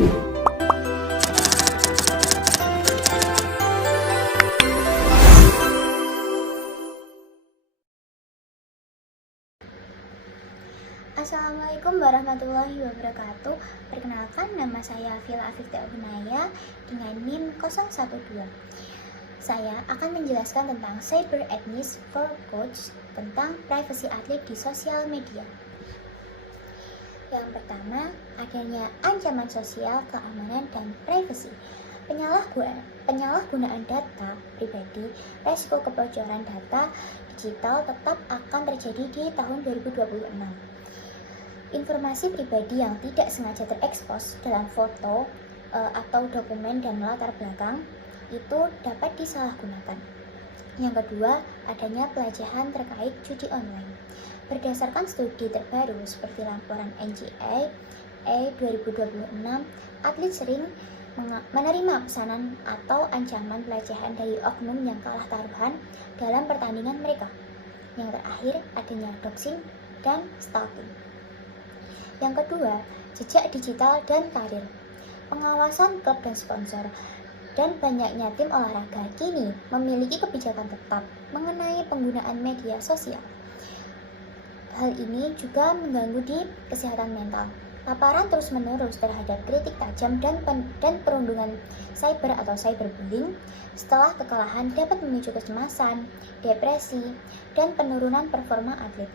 Assalamualaikum warahmatullahi wabarakatuh. Perkenalkan, nama saya Vila Afifta Hunaya dengan NIM 012. Saya akan menjelaskan tentang cyber ethics for coach, tentang privasi atlet di sosial media. Yang pertama, adanya ancaman sosial, keamanan, dan privasi. Penyalahgunaan data pribadi, resiko kebocoran data digital tetap akan terjadi di tahun 2026. Informasi pribadi yang tidak sengaja terekspos dalam foto atau dokumen dan latar belakang itu dapat disalahgunakan. Yang kedua, adanya pelecehan terkait judi online. Berdasarkan studi terbaru seperti laporan NCAA 2026, atlet sering menerima pesanan atau ancaman pelecehan dari oknum yang kalah taruhan dalam pertandingan mereka. Yang terakhir, adanya doxing dan stalking. Yang kedua, jejak digital dan karir. Pengawasan klub dan sponsor dan banyaknya tim olahraga kini memiliki kebijakan tetap mengenai penggunaan media sosial. Hal ini juga mengganggu di kesehatan mental. Paparan terus-menerus terhadap kritik tajam dan perundungan cyber atau cyberbullying setelah kekalahan dapat memicu kecemasan, depresi, dan penurunan performa atlet.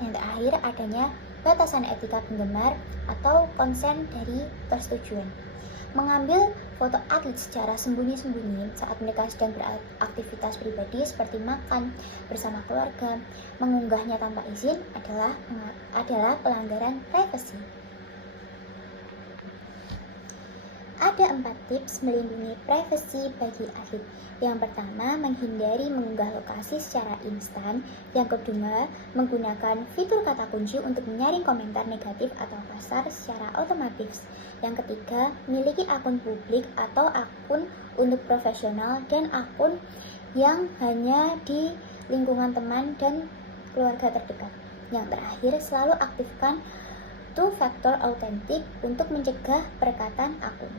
Yang terakhir, adanya batasan etika penggemar atau konsen dari persetujuan. Mengambil foto atlet secara sembunyi-sembunyi saat mereka sedang beraktivitas pribadi seperti makan bersama keluarga, mengunggahnya tanpa izin adalah pelanggaran privasi. Ada 4 tips melindungi privasi bagi atlet. Yang pertama, menghindari mengunggah lokasi secara instan. Yang kedua, menggunakan fitur kata kunci untuk menyaring komentar negatif atau kasar secara otomatis. Yang ketiga, miliki akun publik atau akun untuk profesional dan akun yang hanya di lingkungan teman dan keluarga terdekat. Yang terakhir, selalu aktifkan two-factor authentic untuk mencegah perekatan akun.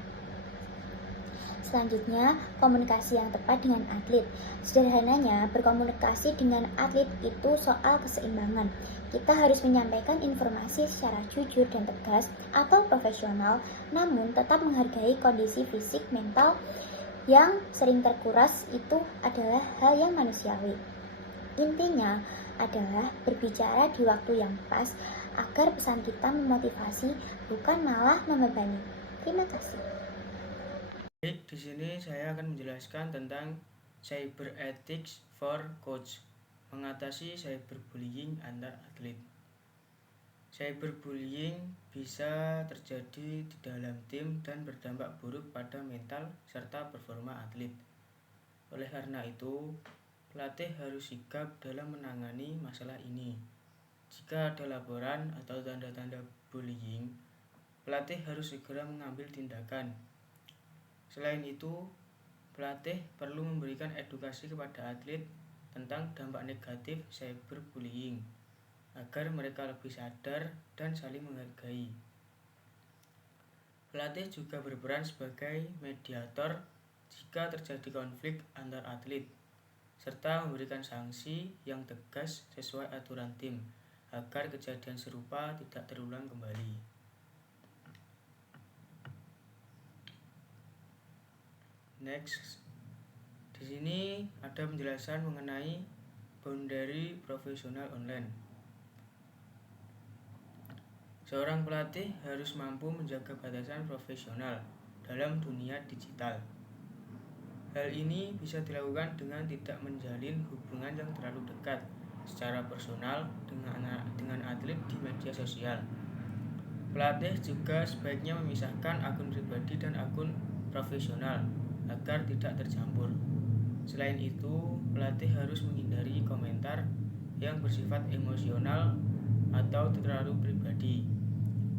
Selanjutnya, komunikasi yang tepat dengan atlet. Sederhananya, berkomunikasi dengan atlet itu soal keseimbangan. Kita harus menyampaikan informasi secara jujur dan tegas atau profesional, namun tetap menghargai kondisi fisik mental yang sering terkuras. Itu adalah hal yang manusiawi. Intinya adalah berbicara di waktu yang pas agar pesan kita memotivasi, bukan malah membebani. Terima kasih. Baik, di sini saya akan menjelaskan tentang cyber ethics for coach, mengatasi cyberbullying antar atlet. Cyberbullying bisa terjadi di dalam tim dan berdampak buruk pada mental serta performa atlet. Oleh karena itu, pelatih harus sigap dalam menangani masalah ini. Jika ada laporan atau tanda-tanda bullying, pelatih harus segera mengambil tindakan. Selain itu, pelatih perlu memberikan edukasi kepada atlet tentang dampak negatif cyberbullying agar mereka lebih sadar dan saling menghargai. Pelatih juga berperan sebagai mediator jika terjadi konflik antar atlet, serta memberikan sanksi yang tegas sesuai aturan tim agar kejadian serupa tidak terulang kembali. Next, di sini ada penjelasan mengenai boundary profesional online. Seorang pelatih harus mampu menjaga batasan profesional dalam dunia digital. Hal ini bisa dilakukan dengan tidak menjalin hubungan yang terlalu dekat secara personal dengan atlet di media sosial. Pelatih juga sebaiknya memisahkan akun pribadi dan akun profesional agar tidak tercampur. Selain itu, pelatih harus menghindari komentar yang bersifat emosional atau terlalu pribadi.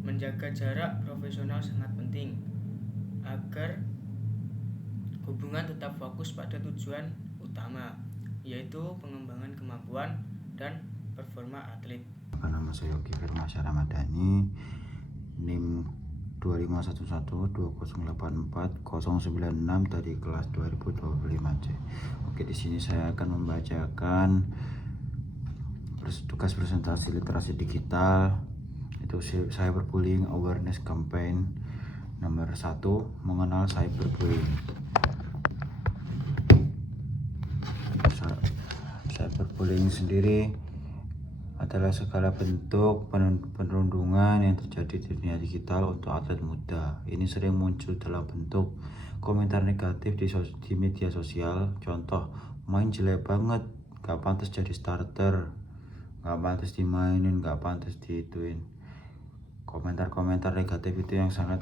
Menjaga jarak profesional sangat penting agar hubungan tetap fokus pada tujuan utama, yaitu pengembangan kemampuan dan performa atlet. Nama saya Yogi Firmansyah Ramadhani, NIM 2022 25112084 dari kelas 2025C. Oke, di sini saya akan membacakan tugas presentasi literasi digital, itu cyberbullying awareness campaign nomor 1, mengenal cyberbullying. Cyberbullying sendiri adalah segala bentuk perundungan yang terjadi di dunia digital untuk atlet muda. Ini sering muncul dalam bentuk komentar negatif di media sosial. Contoh, main jelek banget, gak pantas jadi starter, gak pantas dimainin, gak pantas diituin. Komentar-komentar negatif itu yang sangat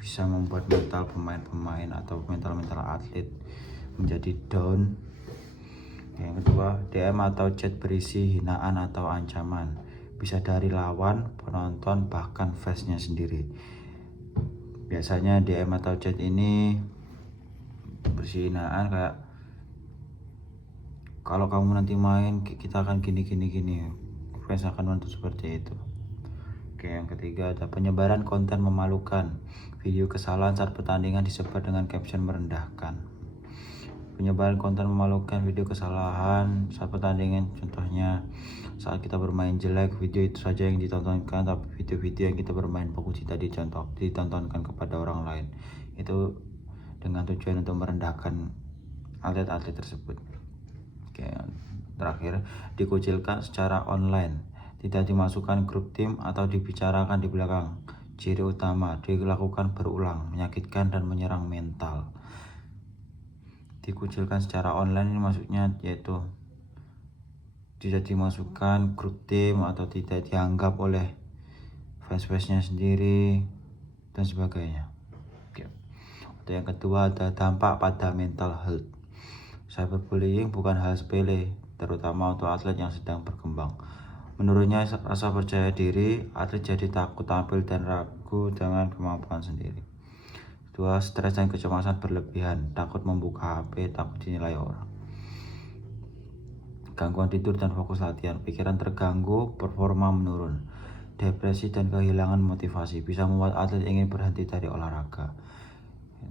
bisa membuat mental pemain-pemain atau mental atlet menjadi down. Yang kedua, DM atau chat berisi hinaan atau ancaman, bisa dari lawan, penonton, bahkan fansnya sendiri. Biasanya DM atau chat ini berisi hinaan kayak, kalau kamu nanti main kita akan gini. Fans akan menuntut seperti itu. Oke, yang ketiga ada penyebaran konten memalukan. Video kesalahan saat pertandingan disebar dengan caption merendahkan. Penyebaran konten memalukan, video kesalahan saat pertandingan, contohnya saat kita bermain jelek, video itu saja yang ditontonkan, tapi video-video yang kita bermain bagus tidak ditontonkan kepada orang lain. Itu dengan tujuan untuk merendahkan atlet-atlet tersebut. Oke, terakhir, dikucilkan secara online, tidak dimasukkan grup tim atau dibicarakan di belakang. Ciri utama, dilakukan berulang, menyakitkan dan menyerang mental. Dikucilkan secara online ini maksudnya yaitu tidak dimasukkan grup tim atau tidak dianggap oleh fans-fansnya sendiri dan sebagainya. Oke. Untuk yang kedua ada dampak pada mental health. Cyberbullying bukan hal sepele, terutama untuk atlet yang sedang berkembang. Menurutnya, rasa percaya diri atlet jadi takut tampil dan ragu dengan kemampuan sendiri. Kedua, stres dan kecemasan berlebihan, takut membuka HP, takut dinilai orang. Gangguan tidur dan fokus latihan, pikiran terganggu, performa menurun. Depresi dan kehilangan motivasi bisa membuat atlet ingin berhenti dari olahraga.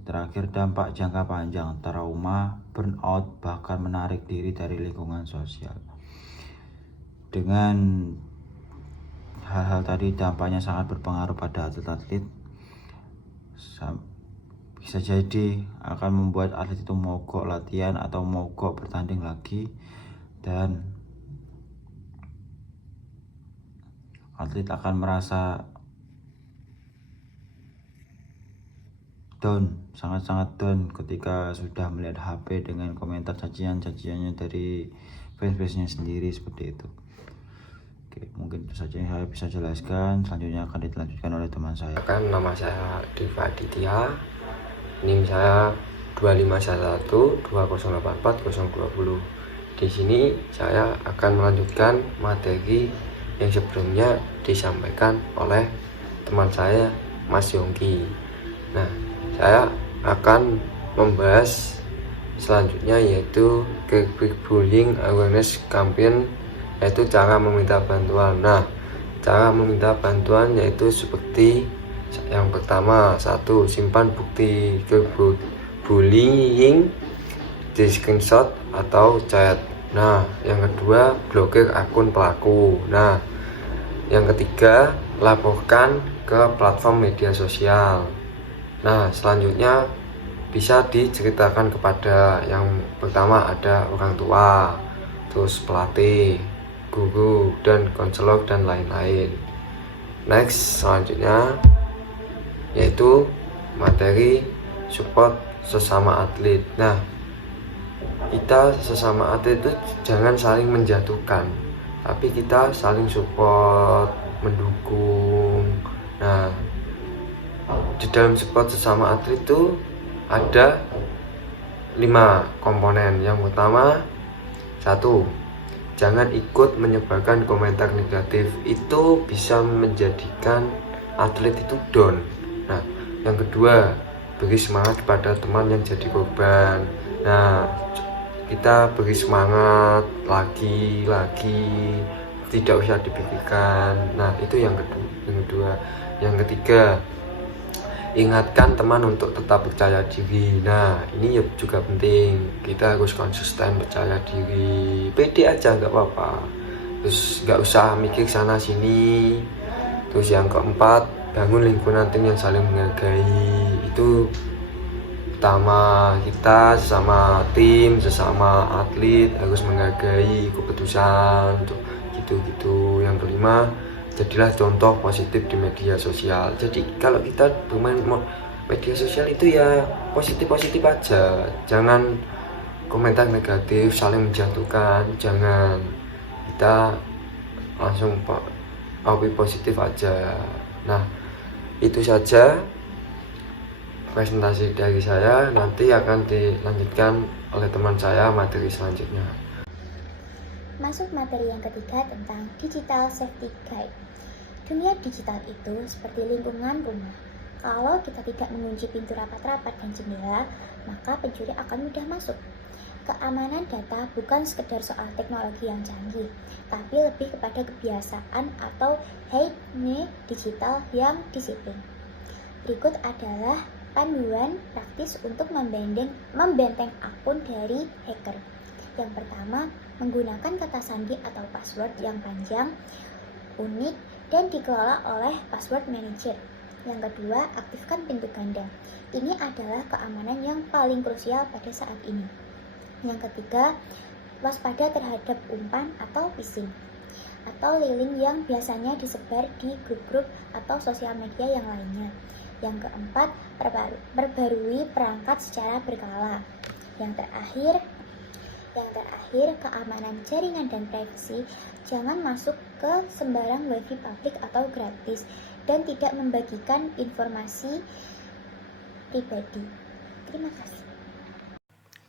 Terakhir, dampak jangka panjang, trauma, burnout, bahkan menarik diri dari lingkungan sosial. Dengan hal-hal tadi, dampaknya sangat berpengaruh pada atlet-atlet. Bisa jadi akan membuat atlet itu mogok latihan atau mogok bertanding lagi, dan atlet akan merasa down, sangat-sangat down ketika sudah melihat HP dengan komentar cacian-caciannya dari fans-fansnya sendiri seperti itu. Oke, mungkin itu saja yang saya bisa jelaskan. Selanjutnya akan dilanjutkan oleh teman saya. Nama saya Diva Aditya. NIM saya 25120844020. Di sini saya akan melanjutkan materi yang sebelumnya disampaikan oleh teman saya, Mas Yongki. Nah, saya akan membahas selanjutnya yaitu cyberbullying awareness campaign, yaitu cara meminta bantuan. Nah, cara meminta bantuan yaitu seperti yang pertama, 1. Simpan bukti cyberbullying di screenshot atau chat. Nah, yang kedua, blokir akun pelaku. Nah, yang ketiga, laporkan ke platform media sosial. Nah, selanjutnya bisa diceritakan kepada yang pertama ada orang tua, terus pelatih, guru, dan konselor, dan lain-lain. Next, selanjutnya yaitu materi support sesama atlet. Nah, kita sesama atlet itu jangan saling menjatuhkan, tapi kita saling support, mendukung. Nah, di dalam support sesama atlet itu ada 5 komponen. Yang pertama, 1. Jangan ikut menyebarkan komentar negatif, itu bisa menjadikan atlet itu down. Nah, yang kedua, beri semangat kepada teman yang jadi korban. Nah, kita beri semangat lagi, tidak usah dipikirkan. Nah, itu yang kedua. Yang ketiga, ingatkan teman untuk tetap percaya diri. Nah, ini juga penting, kita harus konsisten percaya diri, pede aja nggak apa-apa, terus nggak usah mikir sana sini. Terus yang keempat, bangun lingkungan tim yang saling menghargai. Itu pertama, kita sesama tim, sesama atlet harus menghargai keputusan tuh, gitu-gitu. Yang kelima, jadilah contoh positif di media sosial. Jadi kalau kita bermain media sosial itu ya positif-positif aja, jangan komentar negatif, saling menjatuhkan, jangan. Kita langsung positif aja. Nah, itu saja presentasi dari saya, nanti akan dilanjutkan oleh teman saya materi selanjutnya. Masuk materi yang ketiga tentang Digital Safety Guide. Dunia digital itu seperti lingkungan rumah. Kalau kita tidak mengunci pintu rapat-rapat dan jendela, maka pencuri akan mudah masuk. Keamanan data bukan sekedar soal teknologi yang canggih, tapi lebih kepada kebiasaan atau hygiene digital yang disiplin. Berikut adalah panduan praktis untuk membenteng akun dari hacker. Yang pertama, menggunakan kata sandi atau password yang panjang, unik, dan dikelola oleh password manager. Yang kedua, aktifkan pintu ganda. Ini adalah keamanan yang paling krusial pada saat ini. Yang ketiga, waspada terhadap umpan atau phishing atau link yang biasanya disebar di grup-grup atau sosial media yang lainnya. Yang keempat, perbarui perangkat secara berkala. Yang terakhir, keamanan jaringan dan privasi. Jangan masuk ke sembarang wifi publik atau gratis dan tidak membagikan informasi pribadi. Terima kasih.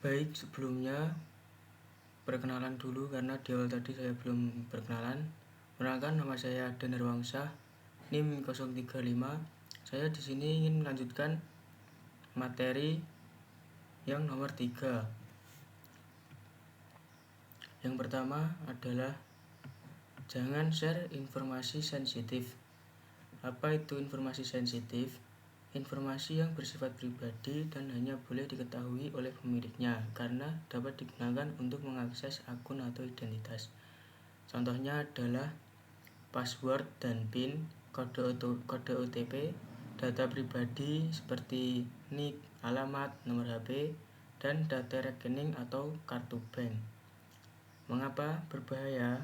Baik, sebelumnya perkenalan dulu karena di awal tadi saya belum perkenalan. Perkenalkan, nama saya Danar Wangsa, NIM 035. Saya di sini ingin melanjutkan materi yang nomor 3. Yang pertama adalah jangan share informasi sensitif. Apa itu informasi sensitif? Informasi yang bersifat pribadi dan hanya boleh diketahui oleh pemiliknya karena dapat digunakan untuk mengakses akun atau identitas. Contohnya adalah password dan PIN, kode OTP, data pribadi seperti NIK, alamat, nomor HP, dan data rekening atau kartu bank. Mengapa berbahaya?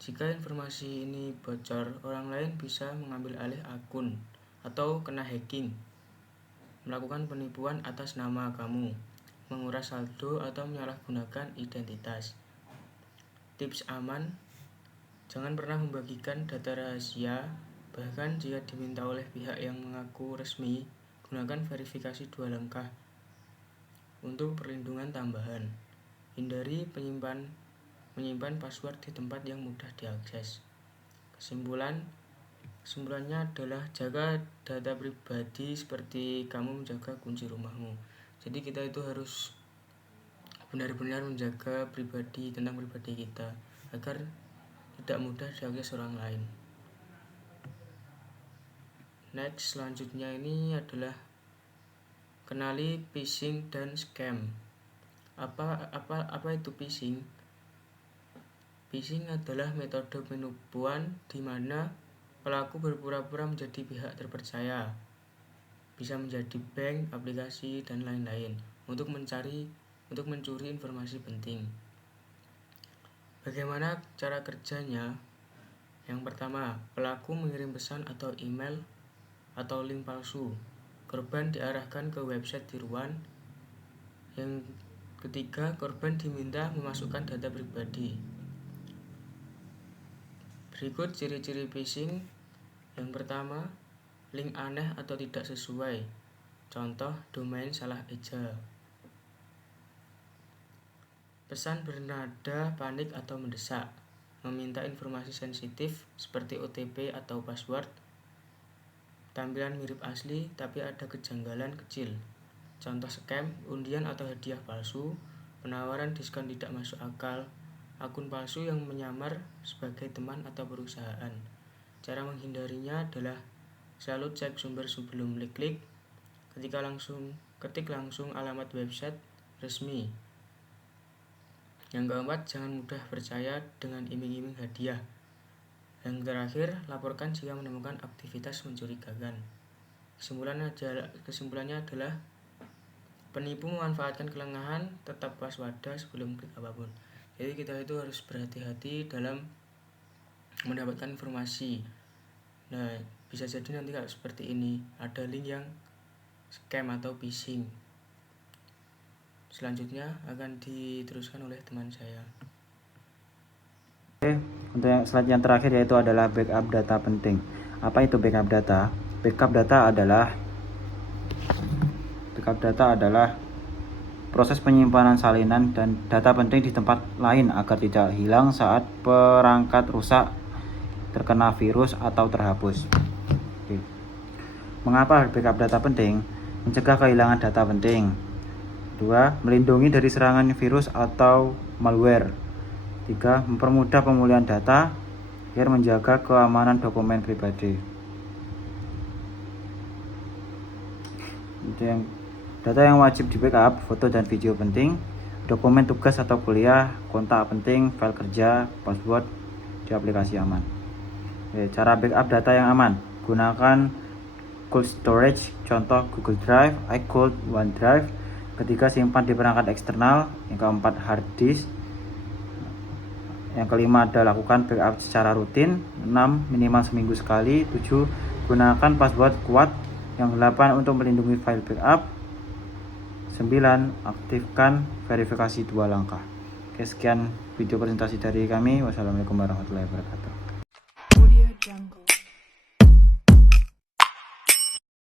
Jika informasi ini bocor, orang lain bisa mengambil alih akun atau kena hacking, melakukan penipuan atas nama kamu, menguras saldo atau menyalahgunakan identitas. Tips aman: jangan pernah membagikan data rahasia, bahkan jika diminta oleh pihak yang mengaku resmi, gunakan verifikasi 2 langkah untuk perlindungan tambahan. Hindari menyimpan password di tempat yang mudah diakses. Kesimpulannya adalah jaga data pribadi seperti kamu menjaga kunci rumahmu. Jadi kita itu harus benar-benar menjaga tentang pribadi kita agar tidak mudah diakses orang lain. Next, selanjutnya ini adalah kenali phishing dan scam. Apa itu phishing? Phishing adalah metode penipuan di mana pelaku berpura-pura menjadi pihak terpercaya, bisa menjadi bank, aplikasi, dan lain-lain untuk mencuri informasi penting. Bagaimana cara kerjanya? Yang pertama, pelaku mengirim pesan atau email atau link palsu. Korban diarahkan ke website tiruan. Yang ketiga, korban diminta memasukkan data pribadi. Berikut ciri-ciri phishing. Yang pertama, link aneh atau tidak sesuai. Contoh, domain salah eja. Pesan bernada panik atau mendesak, meminta informasi sensitif seperti OTP atau password. Tampilan mirip asli tapi ada kejanggalan kecil. Contoh scam, undian atau hadiah palsu, penawaran diskon tidak masuk akal, akun palsu yang menyamar sebagai teman atau perusahaan. Cara menghindarinya adalah selalu cek sumber sebelum klik, ketik langsung alamat website resmi. Yang keempat, jangan mudah percaya dengan iming-iming hadiah. Yang terakhir, laporkan jika menemukan aktivitas mencurigakan. Kesimpulannya adalah penipu memanfaatkan kelengahan, tetap waspada sebelum klik apapun. Jadi kita itu harus berhati-hati dalam mendapatkan informasi. Nah, bisa jadi nanti kalau seperti ini ada link yang scam atau phishing. Selanjutnya akan diteruskan oleh teman saya. Oke, untuk yang slide yang terakhir yaitu adalah backup data penting. Apa itu backup data? Backup data adalah proses penyimpanan salinan dan data penting di tempat lain agar tidak hilang saat perangkat rusak, terkena virus atau terhapus. Oke. Mengapa backup data penting? Mencegah kehilangan data penting. 2. Melindungi dari serangan virus atau malware. 3. Mempermudah pemulihan data agar menjaga keamanan dokumen pribadi. Data yang wajib di backup, foto dan video penting, dokumen tugas atau kuliah, kontak penting, file kerja, password di aplikasi aman. Cara backup data yang aman, gunakan cold storage, contoh Google Drive, iCloud, OneDrive. Ketiga, simpan di perangkat eksternal. Yang keempat, hard disk. Yang kelima, lakukan backup secara rutin. 6, minimal seminggu sekali. 7, gunakan password kuat. Yang 8, untuk melindungi file backup. 9, aktifkan verifikasi 2 langkah. Oke, sekian video presentasi dari kami. Wassalamualaikum warahmatullahi wabarakatuh.